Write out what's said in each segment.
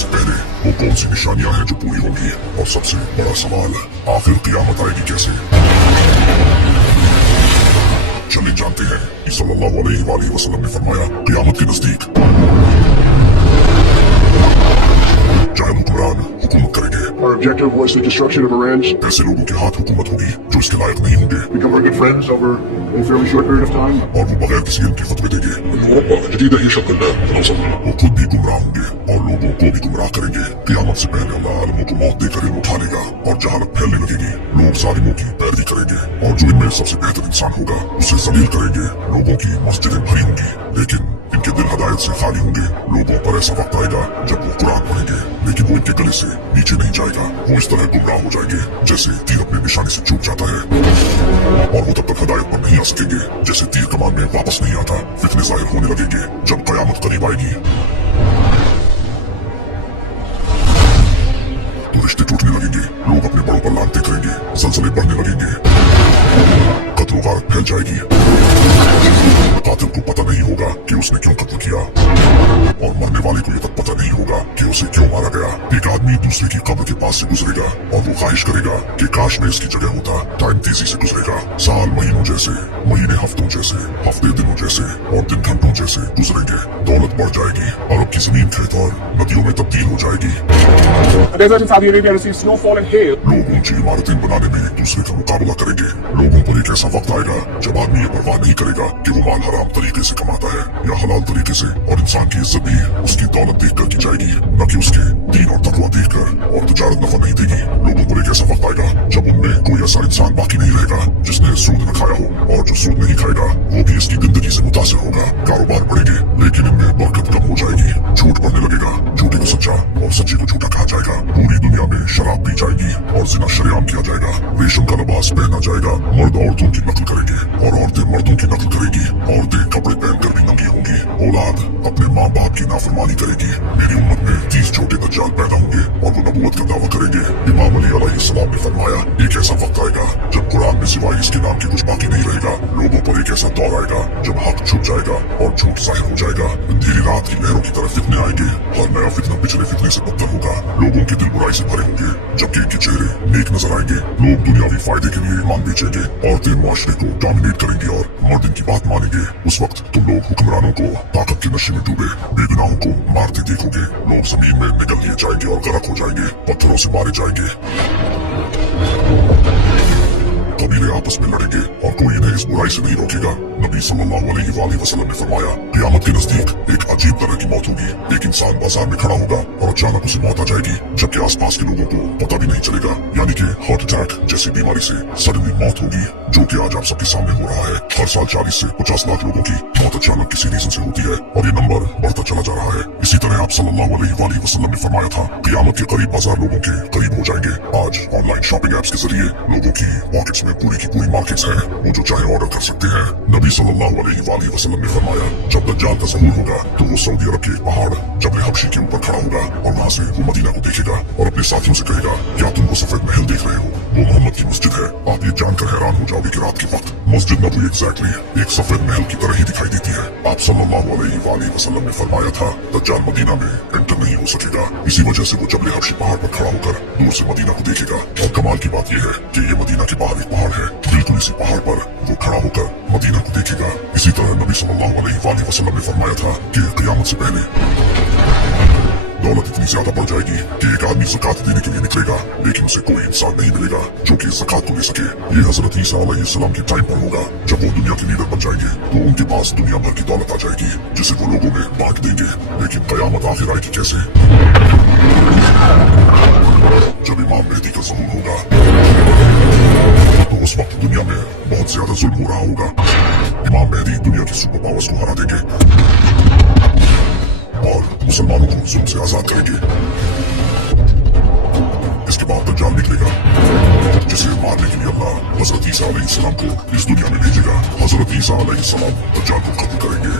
से पहले वो कौन सी निशानियां हैं जो पूरी होंगी, और सबसे बड़ा सवाल, आखिर क़यामत आएगी कैसे। चलिए जानते हैं कि सल्लल्लाहु अलैहि वसल्लम ने फरमाया, क़यामत के नजदीक जाहिल हुक्मरान हुकूमत करेंगे। Our objective was the destruction of Iran's. ऐसे लोगों के हाथ हुकूमत होगी जो इसके लायक नहीं होंगे, Become our good friends over a fairly short period of time. और वो बगैर किसी इल्म के फतवे देंगे। वो खुद भी गुमराह होंगे और लोगों को भी गुमराह करेंगे। क़यामत से पहले अल्लाह आलमों को मौत देकर इल्म उठा लेगा और जहालत फैलने लगेगी। लोग जालिमों की पैरवी करेंगे और जो इनमें सबसे बेहतर इंसान होगा उसे जलील करेंगे। लोगों की मस्जिदें भरी होंगी लेकिन इनके दिल हदायत से खाली होंगे। लोगों पर ऐसा वक्त आएगा जब वो कुरान पढ़ेंगे लेकिन वो इनके गले से नीचे नहीं जाएगा। वो इस तरह गुमराह हो जाएंगे जैसे तीर अपने निशाने से चूक जाता है, और वो तब तक हदायत पर नहीं आ सकेंगे जैसे तीर कमान में वापस नहीं आता। फितने जाहिर होने लगेंगे जब क़यामत करीब आएगी तो रिश्ते टूटने लगेंगे, लोग अपने बड़ों पर लानतें करेंगे, ज़लज़ले बढ़ने लगेंगे, कत्ल व गारत फैल जाएगी। कातिल को पता नहीं होगा कि उसने क्यों कत्ल किया और मरने वाले को ये तक पता नहीं होगा कि उसे क्यों मारा गया। एक आदमी दूसरे की कब्र के पास से गुजरेगा और वो ख्वाहिश करेगा कि काश मैं इसकी जगह होता। टाइम तेजी से गुजरेगा, साल महीनों जैसे, महीने हफ्तों जैसे, हफ्ते दिनों जैसे और दिन घंटों जैसे गुजरेंगे। दौलत बढ़ जाएगी, अरब की जमीन खेत और नदियों में तब्दील हो जाएगी। The desert in Saudi Arabia receives snowfall and hail. लोग ऊंची इमारतें बनाने में एक दूसरे का मुकाबला करेंगे। लोगों पर एक ऐसा वक्त आएगा जब आदमी ये परवाह नहीं करेगा कि वो माल हराम तरीके से कमाता है या हलाल तरीके से, और इंसान की इज्जत भी उसकी दौलत देख कर की जाएगी, न कि उसके दीन और तकवा देख कर। और तजारत नफा नहीं देगी। लोगों पर एक ऐसा वक्त आएगा जब उनमें कोई ऐसा इंसान बाकी नहीं रहेगा जिसने सूद न खाया हो, और जो सूद नहीं खाएगा वो भी इसकी जिंदगी से मुतासिर होगा। कारोबार बढ़ेंगे लेकिन इनमें बरकत कम हो जाएगी। झूठ बढ़ने लगेगा, झूठे को सच्चा और सच्चे को झूठा कहा जाएगा। पूरी दुनिया में शराब पी जाएगी और जिना शरेआम किया जाएगा। रेशम का लिबास पहना जाएगा, मर्द औरतों की नकल करेंगे और औरतें मर्दों की नकल करेगी। औरतें कपड़े पहनकर भी नंगी होंगी। औलाद अपने माँ बाप की नाफरमानी करेगी। मेरी उम्मत में 30 छोटे दज्जाल पैदा होंगे और वो नबूवत का दावा करेंगे। इमाम अली अलैहिस्सलाम ने फरमाया, एक ऐसा वक्त आएगा जब कुरान में सिवाय इसके नाम के कुछ बाकी नहीं रहेगा। लोगों पर एक ऐसा दौर आएगा जब हक छुप जाएगा और झूठ जाहिर हो जाएगा। अंधेरी रात की लहरों की तरफ फितने आएंगे। हर नया फितना पिछले फितने से बदतर होगा। लोगों के दिल बुराई से भरे होंगे जबकि इनके चेहरे नेक नजर आएंगे। लोग दुनियावी फायदे के लिए ईमान बेचेंगे। औरतें मुआशरे को डोमिनेट करेंगी और मर्द इनकी बात मानेंगे। उस वक्त तुम लोग हुक्मरानों को ताकत के नशे में डूबे बेगुनाहों को मारते देखोगे। लोग जमीन में निगल लिए जाएंगे और गरक हो जाएंगे, पत्थरों से मारे जाएंगे। कबीले आपस में लड़ेंगे और कोई इन्हें इस बुराई से नहीं रोकेगा। नबी सल्लल्लाहु अलैहि वसल्लम ने फरमाया, क़यामत के नजदीक एक अजीब तरह की मौत होगी। एक इंसान बाजार में खड़ा होगा और अचानक उसे मौत आ जाएगी जबकि आसपास के लोगों को पता भी नहीं चलेगा। यानी कि हार्ट अटैक जैसी बीमारी से सडनली मौत होगी, जो कि आज आप सबके सामने हो रहा है। हर साल 40 से 50 लाख लोगों की मौत अचानक किसी रीजन से होती है और ये नंबर बढ़ता चला जा रहा है। इसी तरह आप सल्लल्लाहु अलैहि वसल्लम ने फरमाया था, क़यामत के करीब बाजार लोगों के करीब हो जाएंगे। आज ऑनलाइन शॉपिंग एप्स के जरिए लोगों की पॉकेट्स में पूरी की पूरी मार्केट्स है, वो जो चाहे ऑर्डर कर सकते हैं। नबी सल्लल्लाहु अलैहि वसल्लम ने फरमाया, जब दज्जाल का ज़हूर होगा तो वो सऊदी अरब के पहाड़ जबल हबशी के ऊपर खड़ा होगा और वहाँ से वो मदीना को देखेगा और अपने साथियों से कहेगा, क्या तुम वो सफेद महल देख रहे हो? वो मोहम्मद की मस्जिद है। आप ये जानकर हैरान हो जाओगे कि रात के वक्त मस्जिद नबवी एग्जैक्टली एक सफेद महल की तरह ही दिखाई देती है। आप सल्लल्लाहु अलैहि वसल्लम ने फरमाया था, दज्जाल मदीना में एंटर नहीं हो सकेगा। इसी वजह से वो जबल हबशी पहाड़ पर खड़ा होकर दूर से मदीना को देखेगा। और कमाल की बात यह है कि ये मदीना के बाहर एक पहाड़ है, बिल्कुल इसी पहाड़ पर वो खड़ा होकर मदीना को देखेगा। इसी तरह नबी सल्लल्लाहु अलैहि वसल्लम ने फरमाया था कि क़यामत से पहले दौलत इतनी ज्यादा बढ़ जाएगी कि एक आदमी ज़कात देने के लिए निकलेगा लेकिन उसे कोई इंसान नहीं मिलेगा जो कि ज़कात को दे सके। ये हजरत ईसा अलैहिस्सलाम के टाइम पर होगा जब वो दुनिया के लीडर बन जाएंगे तो उनके पास दुनिया भर की दौलत आ जाएगी जिसे वो लोगों में बांट देंगे। लेकिन क़यामत आखिर आएगी कैसे? जब इमाम मेहदी का ज़हूर होगा तो उस वक्त दुनिया में बहुत ज्यादा जुल्म हो रहा होगा। इमाम मेहदी दुनिया की सुपर पावर्स को हरा देंगे और मुसलमानों को जुल्म से आजाद करेंगे। इसके बाद दज्जाल निकलेगा जिसे मारने के लिए अल्लाह हजरत ईसा अलैहिस्सलाम को इस दुनिया में भेजेगा। हजरत ईसा अलैहिस्सलाम दज्जाल को कत्ल करेंगे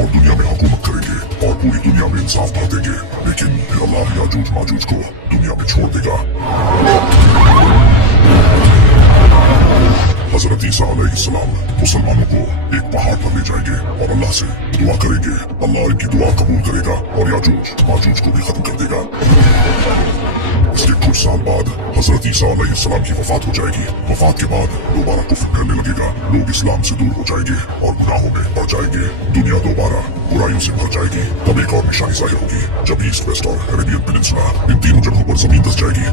और दुनिया में हुकूमत करेंगे और पूरी दुनिया में इंसाफ बांटेंगे। लेकिन फिर अल्लाह याजूज माजूज को दुनिया में छोड़ देगा। हजरत ईसा अलैहिस्सलाम मुसलमानों को एक पहाड़ पर ले जाएंगे और अल्लाह से दुआ करेंगे। अल्लाह इनकी दुआ कबूल करेगा और याजूज माजूज को भी खत्म कर देगा। इसके कुछ साल बाद हजरत ईसा अलैहिस्सलाम की वफात हो जाएगी। वफात के बाद दोबारा कुफ्र फैलने लगेगा, लोग इस्लाम से दूर हो जाएंगे और गुनाहों में पड़ जाएंगे। दुनिया दोबारा बुराइयों से भर जाएगी। तब एक और निशानी जाहिर होगी जब ईस्ट वेस्ट और अरेबियन पेनिनसुला इन तीनों जगहों पर जमीन धंस जाएगी,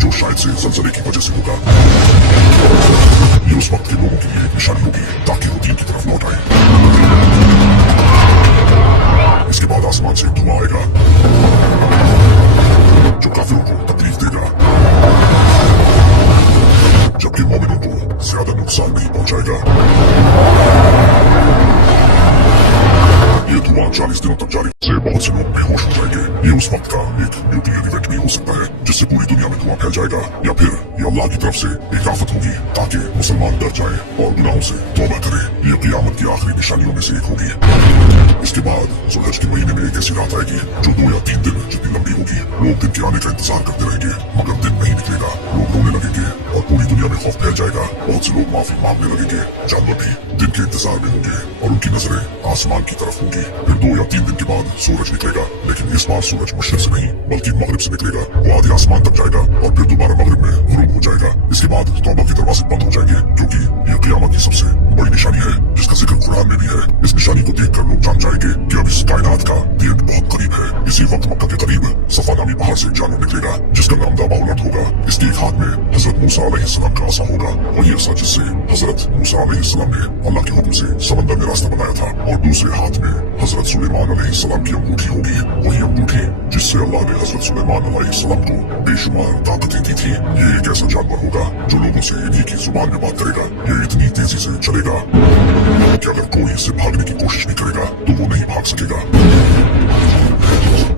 जो शायद से ज़लज़ले की वजह से होगा। ये उस वक्त के लोगों के लिए एक निशानी होगी ताकि वो दीन की तरफ लौट आए। इसके बाद आसमान से धुआं आएगा जो काफिरों को तकलीफ देगा, जबकि मोमिनों को ज्यादा नुकसान नहीं पहुंचाएगा। ये धुआं 40 दिनों तक जारी से बहुत से लोग बेहोश हो जाएंगे। ये उस वक्त का एक न्यूक्लियर इवेंट भी हो सकता है जिससे पूरी दुनिया में धुआं फैल जाएगा, या फिर ये अल्लाह की तरफ से एक आफत होगी ताकि मुसलमान डर जाए और गुनाहों से तौबा करे। ये क़यामत की आखिरी निशानियों में से एक होगी। इसके बाद ज़ुल्हज के महीने में एक ऐसी रात आएगी जो 2 या 3 दिन जितनी लंबी होगी। लोग दिन के आने का इंतजार करते रहेंगे मगर दिन नहीं निकलेगा। लोग रोने लगेंगे और पूरी दुनिया में खौफ फैल जाएगा। बहुत से लोग माफी मांगने लगेंगे। जानवर भी दिन के इंतजार में होंगे और उनकी नजरें आसमान की तरफ होंगी। फिर 2 या 3 दिन के बाद सूरज निकलेगा, लेकिन इस बार सूरज मशरिक से नहीं बल्कि मगरिब से निकलेगा। वो आधे आसमान तक जाएगा और फिर दोबारा मगरिब में गुरूब हो जाएगा। इसके बाद तौबा के दरवाजे बंद हो जाएंगे, क्योंकि यह क़यामत की सबसे बड़ी निशानी है जिसका जिक्र कुरान में भी है। इस निशानी को देखकर लोग जान जाएंगे कि अब इस कायनात का एंड बहुत करीब है। इसी वक्त मक्का के करीब सफा नामी पहाड़ से एक जानवर निकलेगा जिसका नाम दाबाउलत होगा। इसके एक हाथ में हजरत मूसा अलैहिस्सलाम का आसा होगा, वही आसा जिससे हजरत मूसा अलैहिस्सलाम ने अल्लाह के हुक्म से समंदर में रास्ता बनाया था, और दूसरे हाथ में हजरत सुलेमान अलैहिस्सलाम की अंगूठी होगी, वही अंगूठी जिससे अल्लाह ने हजरत सुलेमान अलैहिस्सलाम को बेशुमार ताकतें दी थी। ये एक ऐसा जानवर होगा जो लोगों से इन्हीं की जुबान में बात करेगा। ये इतनी तेजी से चलेगा कि अगर कोई इससे भागने की कोशिश भी करेगा तो वो नहीं भाग सकेगा।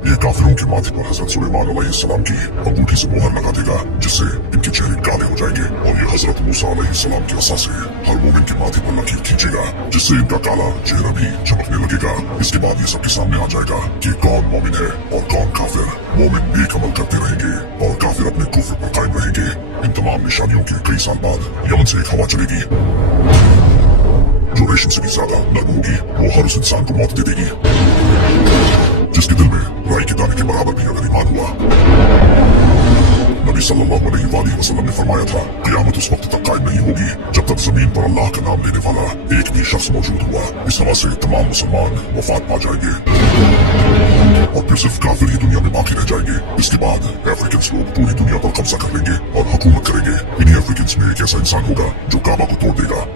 ये काफिरों के माथे पर हजरत सुलेमान अलैहिस्सलाम की अंगूठी से मोहर लगा देगा, जिससे इनके चेहरे काले हो जाएंगे, और ये हजरत मूसा अलैहिस्सलाम के असा से हर मोमिन के माथे पर लकीर खींचेगा, जिससे इनका काला चेहरा भी चमकने लगेगा। इसके बाद ये सबके सामने आ जाएगा कि कौन मोमिन है और कौन काफिर। मोमिन नेक अमल करते रहेंगे और काफिर अपने कुफ्र पर कायम रहेंगे। इन तमाम निशानियों के कई साल बाद यमन से एक हवा चलेगी जो रेशम से भी ज्यादा नर्म होगी। वो हर उस इंसान को मौत दे देगी जिसके दिल में राई के दाने के बराबर भी अगर ईमान हुआ। नबी सल्लल्लाहु अलैहि वसल्लम ने फरमाया था, क़यामत उस वक्त तक कायम नहीं होगी जब तक जमीन पर अल्लाह का नाम लेने वाला एक भी शख्स मौजूद हुआ। इस हवा से तमाम मुसलमान वफात पा जाएंगे और फिर सिर्फ काफिर ही दुनिया में बाकी रह जाएंगे। इसके बाद अफ्रीकन लोग पूरी दुनिया पर कब्जा कर लेंगे और हुकूमत करेंगे। इन्हीं अफ्रीकन में एक ऐसा इंसान होगा जो काबा को तोड़ देगा।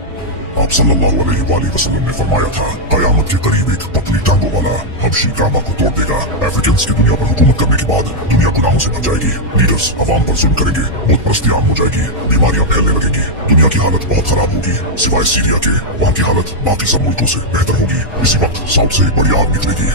आप सल्लल्लाहु अलैहि वसल्लम ने फरमाया था, क़यामत के करीब एक पतली टांगों वाला हबशी काबा को तोड़ देगा। अफ्रीकन की दुनिया पर हुकूमत करने के बाद दुनिया गुनाहों से भर जाएगी। लीडर्स अवाम पर जुल्म करेंगे, बहुत परस्ती आम हो जाएगी, बीमारियां फैलने लगेंगी। दुनिया की हालत बहुत खराब होगी सिवाय सीरिया के। वहाँ की हालत बाकी सब मुल्कों से बेहतर होगी। इसी वक्त साउथ से एक बड़ी आग निकलेगी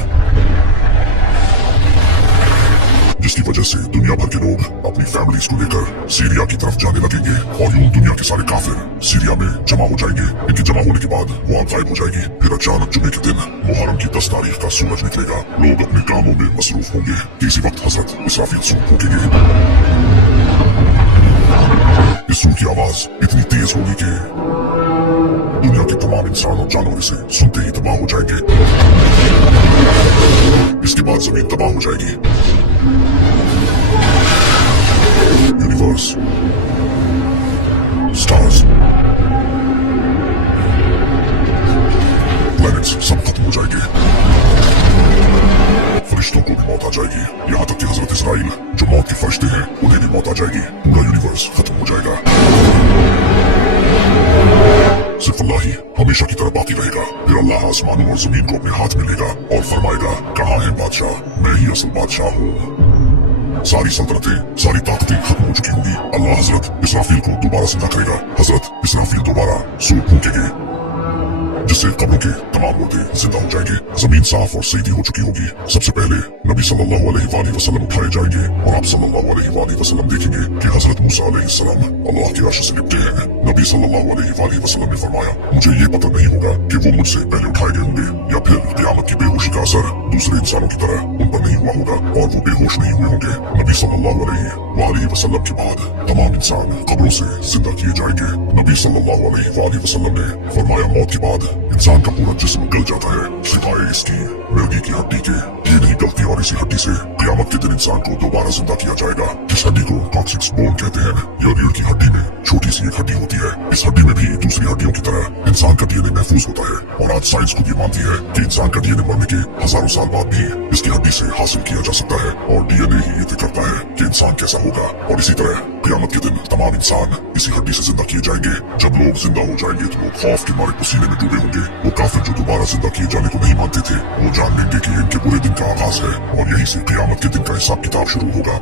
जिसकी वजह से दुनिया भर के लोग अपनी फैमिलीज को लेकर सीरिया की तरफ जाने लगेंगे, और यूं दुनिया के सारे काफिर सीरिया में जमा हो जाएंगे। इनके जमा होने के बाद वो आग गायब हो जाएगी। फिर अचानक जुमे के दिन मुहर्रम की 10 तारीख का सूरज निकलेगा। लोग अपने कामों में मसरूफ होंगे। इसी वक्त हजरत इसराफील सूर फूकेंगे। इस सूर की आवाज इतनी तेज होगी कि दुनिया के तमाम इंसान और जानवर इसे सुनते ही तबाह हो जाएंगे। इसके बाद जमीन तबाह हो जाएगी। यूनिवर्स, स्टार्स, प्लैनेट्स सब खत्म हो जाएंगे। फरिश्तों को भी मौत आ जाएगी, यहाँ तक कि हजरत इस्राइल जो मौत के फरिश्ते हैं उन्हें भी मौत आ जाएगी। पूरा यूनिवर्स खत्म हो जाएगा। सिर्फ अल्लाह ही हमेशा की तरह बाकी रहेगा। फिर अल्लाह आसमानों और जमीन को अपने हाथ में लेगा और फरमाएगा, कहाँ है बादशाह? मैं ही असल बादशाह हूँ। सारी सल्तनतें, सारी ताकतें खत्म हो चुकी होंगी। अल्लाह हजरत इसराफील को दोबारा जिंदा करेगा। हजरत इसराफील दोबारा सूर फूकेंगे जिससे कब्रों के तमाम मुर्दे जिंदा हो जाएंगे। जमीन साफ और सीधी हो चुकी होगी। सबसे पहले नबी सल्लल्लाहु अलैहि वसल्लम उठाए जाएंगे और आप सल्लल्लाहु अलैहि वसल्लम देखेंगे कि हजरत मूसा अलैहिस्सलाम अल्लाह के अर्श से लिपटे हैं। नबी सल्लल्लाहु अलैहि वसल्लम ने फरमाया, मुझे ये पता नहीं होगा कि वो मुझसे पहले उठाए गए होंगे या फिर क़यामत की बेहोशी का असर दूसरे इंसानों की तरह उन पर नहीं हुआ होगा और वो बेहोश नहीं हुए होंगे। नबी सल्लल्लाहु अलैहि वसल्लम के बाद तमाम इंसान कब्रों से जिंदा किए जाएंगे। नबी सल्लल्लाहु अलैहि वसल्लम ने फरमाया मौत के बाद इंसान का पूरा जिस्म गल जाता है सिवाय इसकी मिर्गी की हड्डी के। ये नहीं गलती और इसी हड्डी से क़यामत के दिन इंसान को दोबारा जिंदा किया जाएगा। इस हड्डी को कॉक्सिक्स बोन कहते हैं। यह रीढ़ की हड्डी में छोटी सी एक हड्डी होती है। इस हड्डी में भी दूसरी हड्डियों की तरह इंसान का डीएनए महफूज होता है और आज साइंस खुद ये मानती है कि इंसान का डीएनए मरने के हजारों साल बाद भी इसकी हड्डी से हासिल किया जा सकता है और डीएनए ही ये तय करता है कि इंसान कैसा होगा। और इसी तरह क़यामत के दिन तमाम इंसान इसी हड्डी से जिंदा किए जाएंगे। जब लोग जिंदा हो जाएंगे तो लोग खौफ के मारे पसीने में डूबे होंगे। वो काफिर जो दोबारा जिंदा किए जाने को नहीं मानते थे वो जान लेंगे कि इनके बुरे दिन का आगाज है और यही से क़यामत के दिन का हिसाब किताब शुरू होगा।